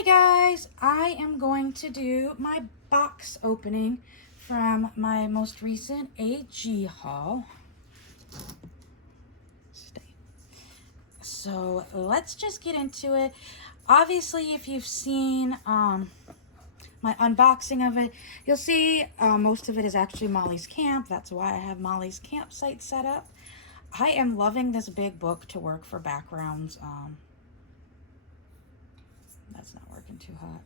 Hi guys, I am going to do my box opening from my most recent AG haul. So let's just get into it. Obviously, if you've seen my unboxing of it, you'll see most of it is actually Molly's Camp. That's why I have Molly's Campsite set up. I am loving this big book to work for backgrounds. That's not working too hot.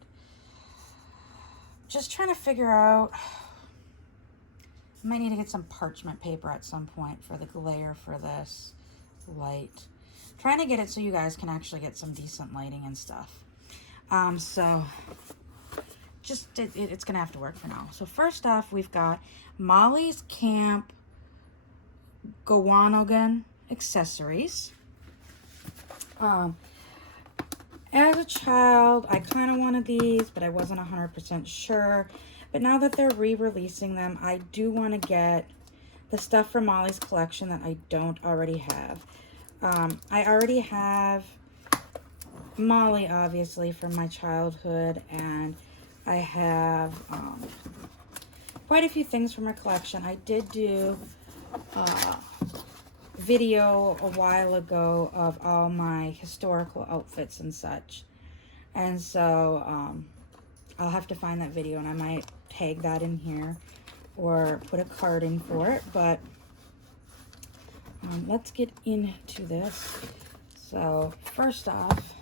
Just trying to figure out, I might need to get some parchment paper at some point for the glare for this light. Trying to get it so you guys can actually get some decent lighting and stuff. So just it's gonna have to work for now. So first off, we've got Molly's Camp Gowanogan accessories. As a child, I kind of wanted these, but I wasn't 100% sure. But now that they're re-releasing them, I do want to get the stuff from Molly's collection that I don't already have. I already have Molly, obviously, from my childhood, and I have quite a few things from her collection. I did do video a while ago of all my historical outfits and such, and so I'll have to find that video and I might tag that in here or put a card in for it. But let's get into this. So first off,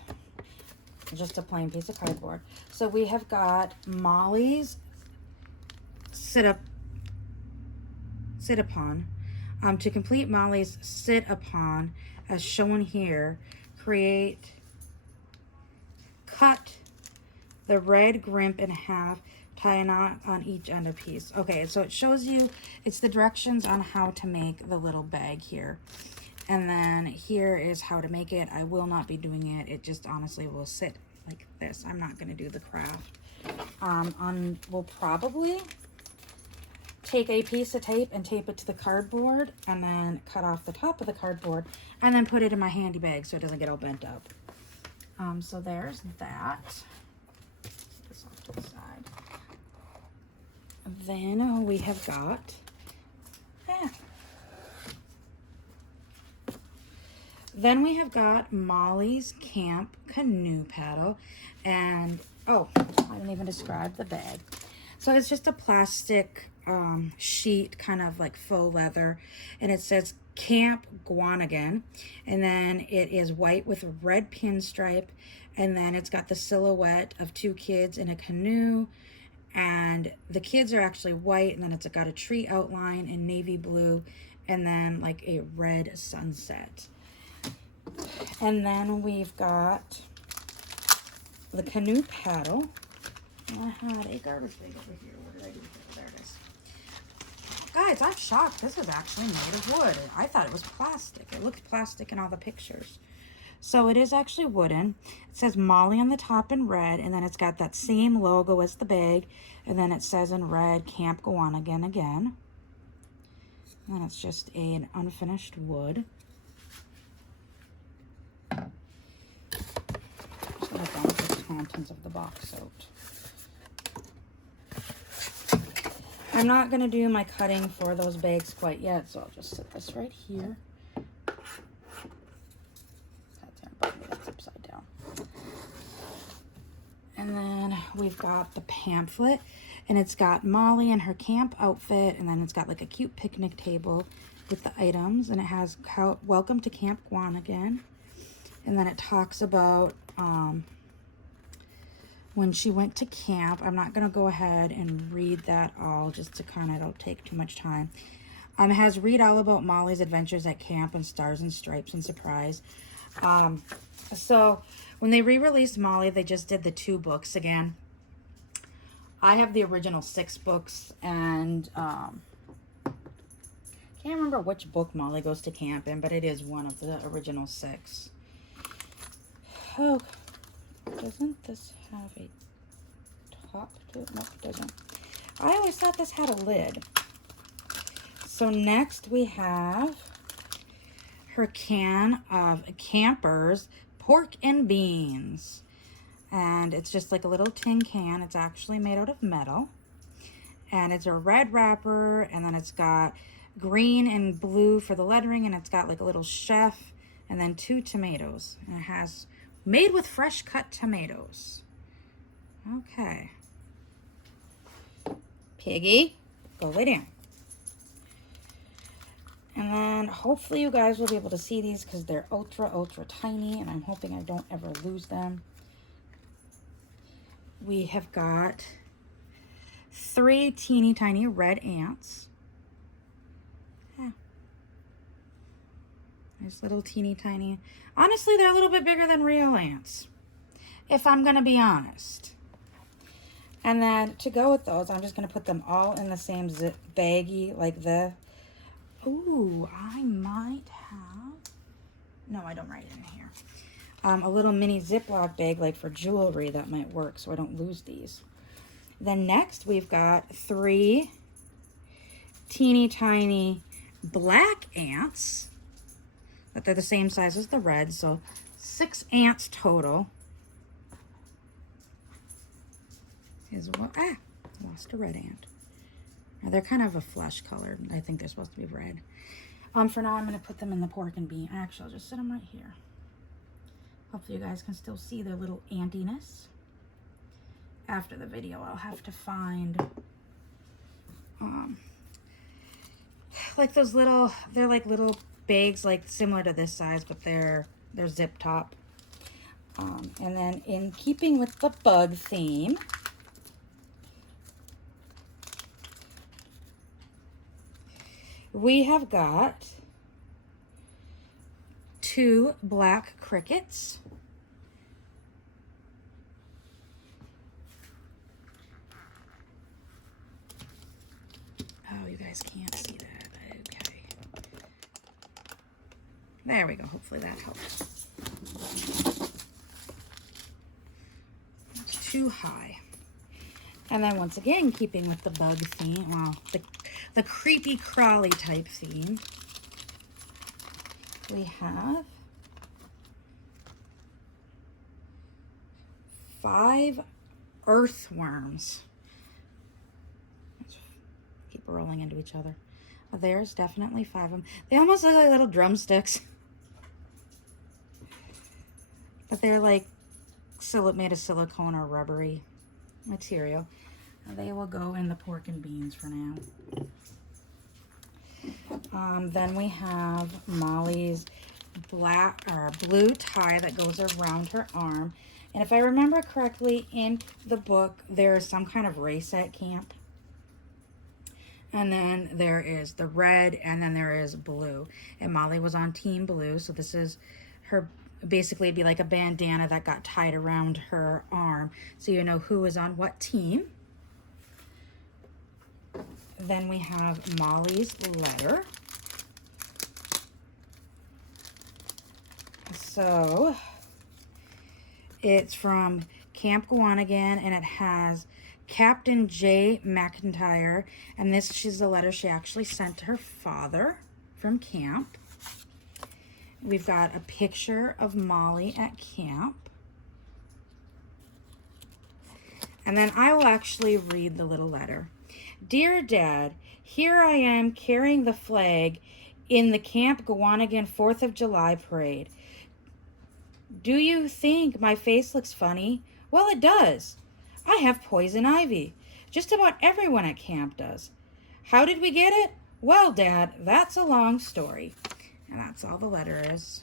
just a plain piece of cardboard. So we have got Molly's sit upon. To complete Molly's sit upon, as shown here, cut the red grimp in half, tie a knot on each end of piece. Okay, so it shows you, it's the directions on how to make the little bag here. And then here is how to make it. I will not be doing it. It just honestly will sit like this. I'm not going to do the craft. We'll probably take a piece of tape and tape it to the cardboard and then cut off the top of the cardboard and then put it in my handy bag so it doesn't get all bent up. So there's that. Put this off to the side. Then we have got Then we have got Molly's Camp Canoe paddle, and oh, I didn't even describe the bag. So it's just a plastic sheet, kind of like faux leather, and it says Camp Gowanogan, and then it is white with a red pinstripe, and then it's got the silhouette of two kids in a canoe, and the kids are actually white, and then it's got a tree outline in navy blue, and then like a red sunset. And then we've got the canoe paddle. I had a garbage bag over here. What did I do with it? There it is. Guys, I'm shocked. This is actually made of wood. I thought it was plastic. It looked plastic in all the pictures. So it is actually wooden. It says Molly on the top in red, and then it's got that same logo as the bag, and then it says in red, Camp Gowanogan again. And it's just an unfinished wood. Just gonna dump the contents of the box out. I'm not going to do my cutting for those bags quite yet, so I'll just set this right here. That's upside down. And then we've got the pamphlet, and it's got Molly and her camp outfit, and then it's got like a cute picnic table with the items, and it has Welcome to Camp Gowanogan, and then it talks about when she went to camp. I'm not going to go ahead and read that all just to kind of don't take too much time. It has read all about Molly's adventures at camp and Stars and Stripes and Surprise. So when they re-released Molly, they just did the 2 books again. I have the original 6 books, and can't remember which book Molly goes to camp in, but it is one of the original 6. Oh, doesn't this have a top to it? Nope, it doesn't. I always thought this had a lid. So next we have her can of Campers pork and beans. And it's just like a little tin can. It's actually made out of metal. And it's a red wrapper, and then it's got green and blue for the lettering, and it's got like a little chef, and then 2 tomatoes. And it has made with fresh cut tomatoes. Okay. Piggy, go lay down. And then hopefully you guys will be able to see these because they're ultra, ultra tiny, and I'm hoping I don't ever lose them. We have got 3 teeny tiny red ants. Yeah. There's little teeny tiny. Honestly, they're a little bit bigger than real ants, if I'm going to be honest. And then to go with those, I'm just going to put them all in the same zip baggie like this. Ooh, I might have, no, I don't write it in here. A little mini Ziploc bag like for jewelry that might work so I don't lose these. Then next we've got 3 teeny tiny black ants, but they're the same size as the red, so 6 ants total. Is what, lost a red ant. They're kind of a flesh color. I think they're supposed to be red. For now, I'm going to put them in the pork and bean. Actually, I'll just sit them right here. Hopefully you guys can still see their little antiness. After the video, I'll have to find like those little, they're like little bags, like similar to this size, but they're zip top. And then in keeping with the bug theme, we have got 2 black crickets. Oh, you guys can't see that. Okay. There we go. Hopefully that helps. It's too high. And then once again, keeping with the bug theme, well, the creepy crawly type theme, we have 5 earthworms. Let's keep rolling into each other. There's definitely 5 of them. They almost look like little drumsticks. But they're like made of silicone or rubbery material. They will go in the pork and beans for now. Then we have Molly's black or blue tie that goes around her arm. And if I remember correctly, in the book, there is some kind of race at camp. And then there is the red, and then there is blue. And Molly was on team blue, so this is her, basically it'd be like a bandana that got tied around her arm, so you know who is on what team. Then we have Molly's letter. So it's from Camp Gowanogan, and it has Captain J. McIntyre, and this is the letter she actually sent to her father from camp. We've got a picture of Molly at camp. And then I will actually read the little letter. Dear Dad, here I am carrying the flag in the Camp Gowanogan 4th of July parade. Do you think my face looks funny? Well, it does. I have poison ivy. Just about everyone at camp does. How did we get it? Well, Dad, that's a long story. And that's all the letter is.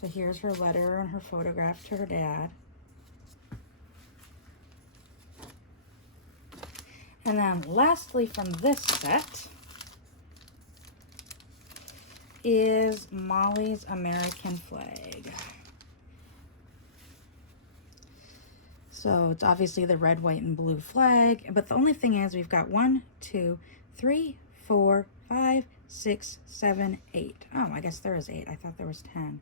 So here's her letter and her photograph to her dad. And then lastly from this set is Molly's American flag. So it's obviously the red, white, and blue flag. But the only thing is we've got 1, 2, 3, 4, 5, 6, 7, 8. Oh, I guess there is 8. I thought there was 10.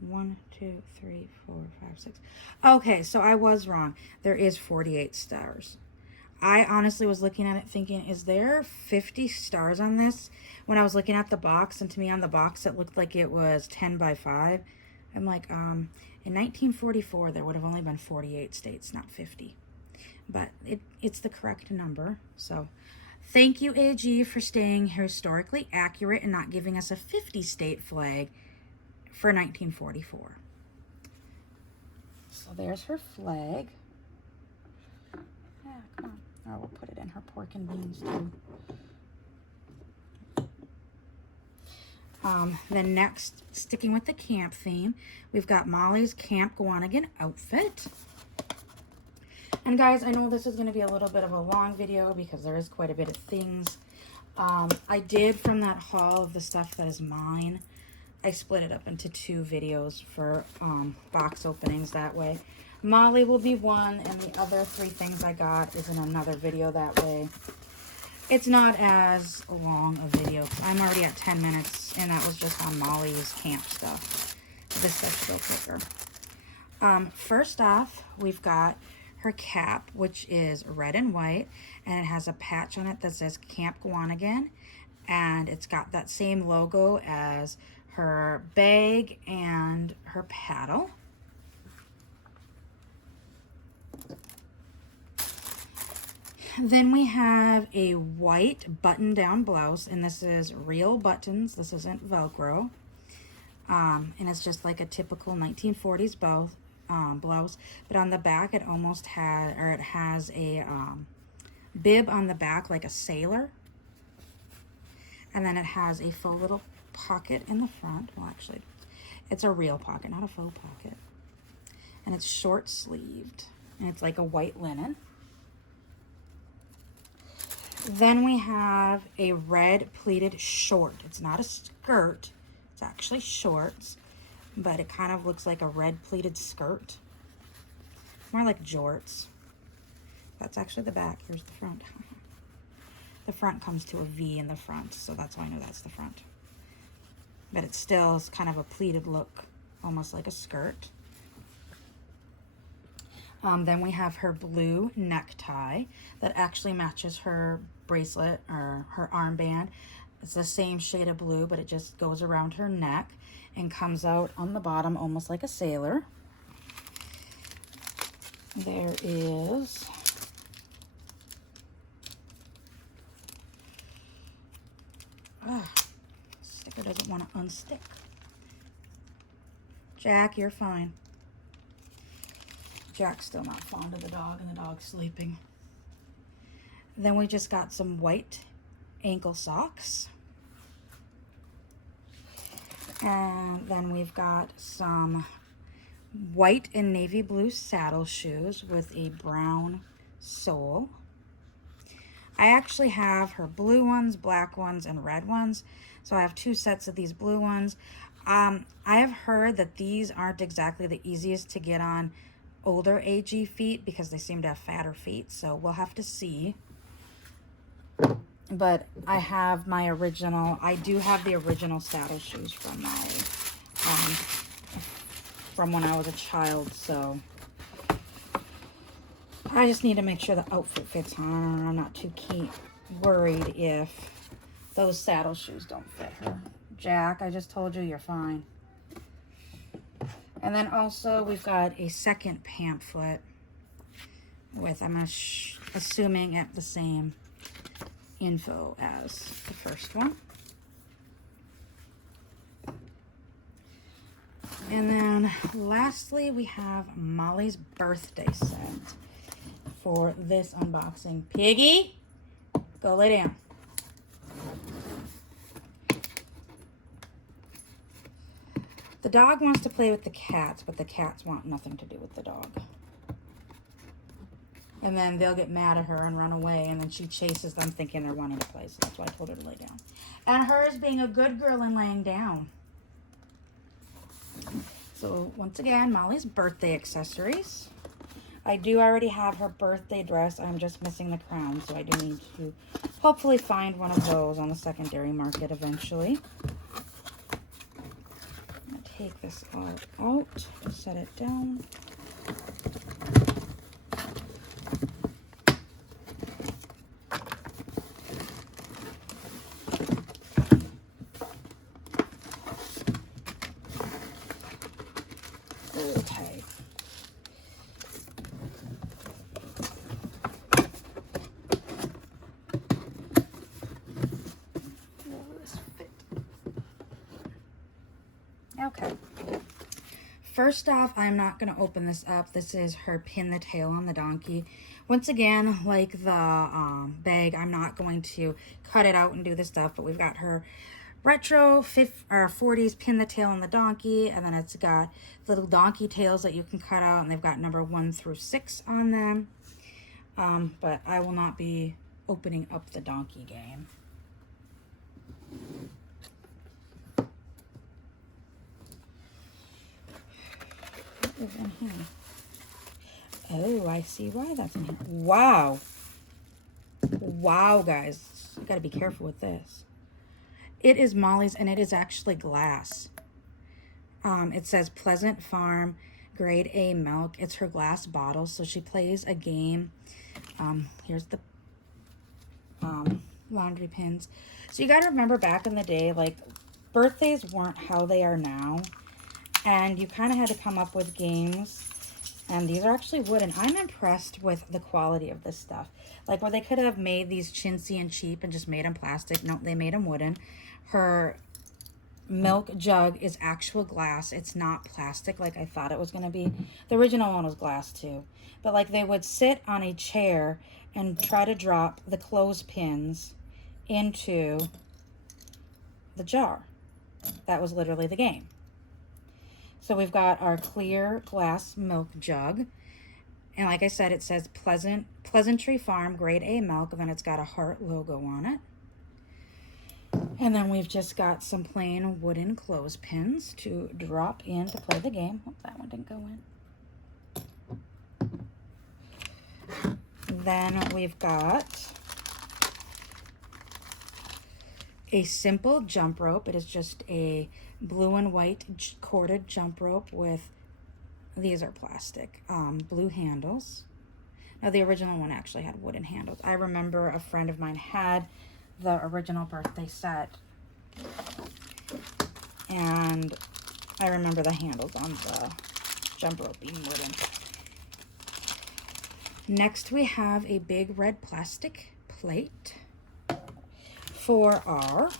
1, 2, 3, 4, 5, 6. Okay, so I was wrong. There is 48 stars. I honestly was looking at it thinking, is there 50 stars on this? When I was looking at the box, and to me on the box it looked like it was 10 by 5. I'm like, in 1944 there would have only been 48 states, not 50. But it's the correct number. So thank you, AG, for staying historically accurate and not giving us a 50 state flag for 1944. So there's her flag. Yeah, come on. Oh, we'll put it in her pork and beans too. Then next, sticking with the camp theme, we've got Molly's Camp Gowanogan outfit. And guys, I know this is going to be a little bit of a long video because there is quite a bit of things. I did, from that haul of the stuff that is mine, I split it up into 2 videos for box openings that way. Molly will be one, and the other 3 things I got is in another video that way. It's not as long a video. I'm already at 10 minutes, and that was just on Molly's camp stuff. This stuff's still quicker. First off, we've got her cap, which is red and white, and it has a patch on it that says Camp Gowanogan, and it's got that same logo as her bag and her paddle. Then we have a white button-down blouse, and this is real buttons. This isn't Velcro. And it's just like a typical 1940s blouse, but on the back it almost has a bib on the back like a sailor, and then it has a full little pocket in the front. Well, actually, it's a real pocket, not a faux pocket, and it's short sleeved, and it's like a white linen. Then we have a red pleated short. It's not a skirt, it's actually shorts, but it kind of looks like a red pleated skirt. More like jorts. That's actually the back. Here's the front. The front comes to a V in the front, so that's why I know that's the front. But it still is kind of a pleated look, almost like a skirt. Then we have her blue necktie that actually matches her bracelet or her armband. It's the same shade of blue, but it just goes around her neck and comes out on the bottom almost like a sailor. There is sticker doesn't want to unstick. Jack, you're fine. Jack's still not fond of the dog, and the dog's sleeping. Then we just got some white ankle socks. And then we've got some white and navy blue saddle shoes with a brown sole. I actually have her blue ones, black ones, and red ones. So I have 2 sets of these blue ones. I have heard that these aren't exactly the easiest to get on older AG feet because they seem to have fatter feet, so we'll have to see. But I have my original, I do have the original saddle shoes from my from when I was a child, so I just need to make sure the outfit fits on. I'm not too worried if those saddle shoes don't fit her. Jack, I just told you you're fine. And then also we've got a second pamphlet with, I'm assuming, at the same info as the first one. And then lastly, we have Molly's birthday set for this unboxing. Piggy, go lay down. The dog wants to play with the cats, but the cats want nothing to do with the dog. And then they'll get mad at her and run away, and then she chases them thinking they're wanting to play, so that's why I told her to lay down. And her is being a good girl and laying down. So once again, Molly's birthday accessories. I do already have her birthday dress. I'm just missing the crown, so I do need to hopefully find one of those on the secondary market eventually. Take this all out, set it down. Okay. Okay. First off, I'm not going to open this up. This is her Pin the Tail on the Donkey. Once again, like the bag, I'm not going to cut it out and do this stuff, but we've got her retro 40s Pin the Tail on the Donkey, and then it's got little donkey tails that you can cut out, and they've got number 1 through 6 on them. But I will not be opening up the donkey game. What is in here? Oh, I see why that's in here. Wow. Wow, guys. You gotta be careful with this. It is Molly's, and it is actually glass. It says Pleasant Farm, grade A milk. It's her glass bottle, so she plays a game. Here's the laundry pins. So you gotta remember back in the day, like, birthdays weren't how they are now. And you kind of had to come up with games. And these are actually wooden. I'm impressed with the quality of this stuff. Like, where they could have made these chintzy and cheap and just made them plastic. No, they made them wooden. Her milk jug is actual glass. It's not plastic like I thought it was going to be. The original one was glass too. But, like, they would sit on a chair and try to drop the clothespins into the jar. That was literally the game. So we've got our clear glass milk jug. And like I said, it says Pleasantry Farm, grade A milk. And then it's got a heart logo on it. And then we've just got some plain wooden clothespins to drop in to play the game. Oh, that one didn't go in. Then we've got a simple jump rope. It is just a blue and white corded jump rope with, these are plastic, blue handles. Now the original one actually had wooden handles. I remember a friend of mine had the original birthday set, and I remember the handles on the jump rope being wooden. Next we have a big red plastic plate for our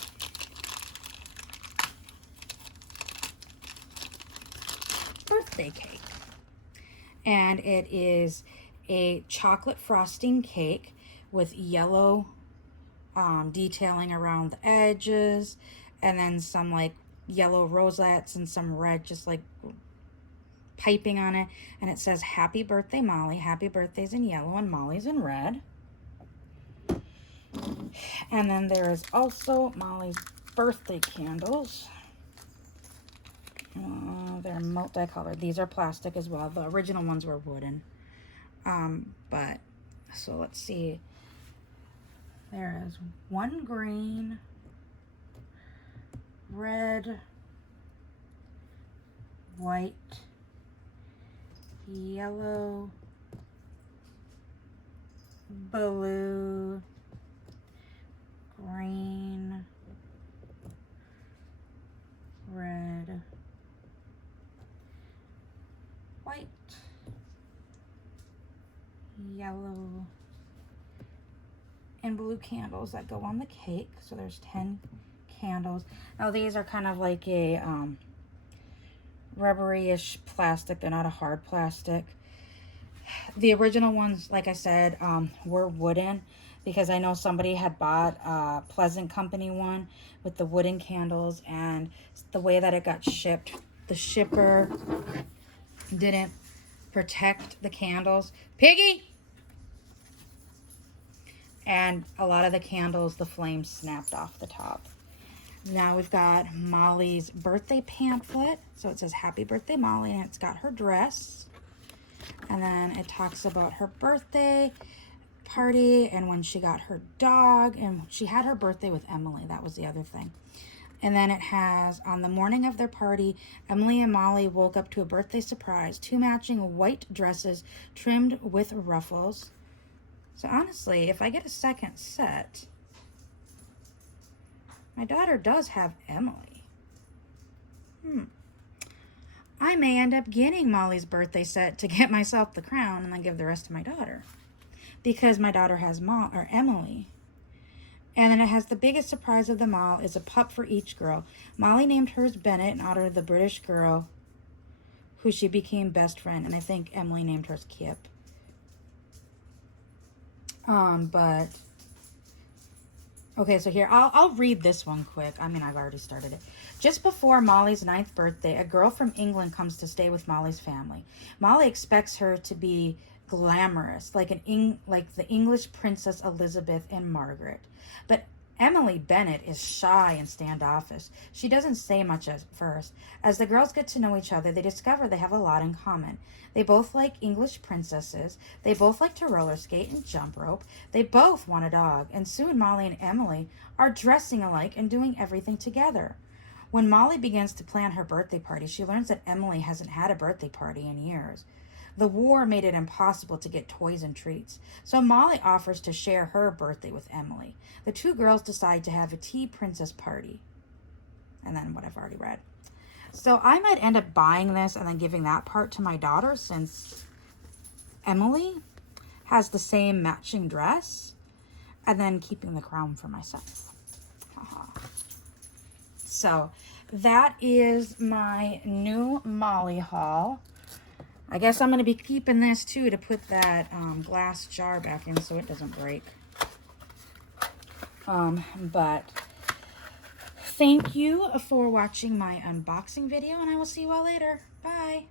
birthday cake. And it is a chocolate frosting cake with yellow detailing around the edges, and then some like yellow rosettes and some red just like piping on it. And it says Happy Birthday Molly. Happy birthday's in yellow and Molly's in red. And then there is also Molly's birthday candles. They're multicolored. These are plastic as well. The original ones were wooden. But, so let's see. There is one green, red, white, yellow, blue, green, red, white, yellow, and blue candles that go on the cake. So there's 10 candles. Now these are kind of like a rubbery-ish plastic. They're not a hard plastic. The original ones, like I said, were wooden, because I know somebody had bought a Pleasant Company one with the wooden candles, and the way that it got shipped, the shipper didn't protect the candles. Piggy! And a lot of the candles, the flames snapped off the top. Now we've got Molly's birthday pamphlet. So it says Happy Birthday Molly, and it's got her dress. And then it talks about her birthday party and when she got her dog, and she had her birthday with Emily. That was the other thing. And then it has, on the morning of their party, Emily and Molly woke up to a birthday surprise, 2 matching white dresses trimmed with ruffles. So honestly, if I get a second set, my daughter does have Emily. I may end up getting Molly's birthday set to get myself the crown and then give the rest to my daughter. Because my daughter has Emily. And then it has the biggest surprise of them all is a pup for each girl. Molly named hers Bennett in honor of the British girl who she became best friend. And I think Emily named hers Kip. But okay, so here, I'll read this one quick. I mean, I've already started it. Just before Molly's 9th birthday, a girl from England comes to stay with Molly's family. Molly expects her to be glamorous, like the English Princess Elizabeth and Margaret. But Emily Bennett is shy and standoffish. She doesn't say much at first. As the girls get to know each other, they discover they have a lot in common. They both like English princesses. They both like to roller skate and jump rope. They both want a dog. And soon Molly and Emily are dressing alike and doing everything together. When Molly begins to plan her birthday party, she learns that Emily hasn't had a birthday party in years. The war made it impossible to get toys and treats, so Molly offers to share her birthday with Emily. The two girls decide to have a tea princess party. And then what I've already read. So I might end up buying this and then giving that part to my daughter since Emily has the same matching dress, and then keeping the crown for myself. So that is my new Molly haul. I guess I'm going to be keeping this too to put that glass jar back in so it doesn't break. But thank you for watching my unboxing video, and I will see you all later. Bye.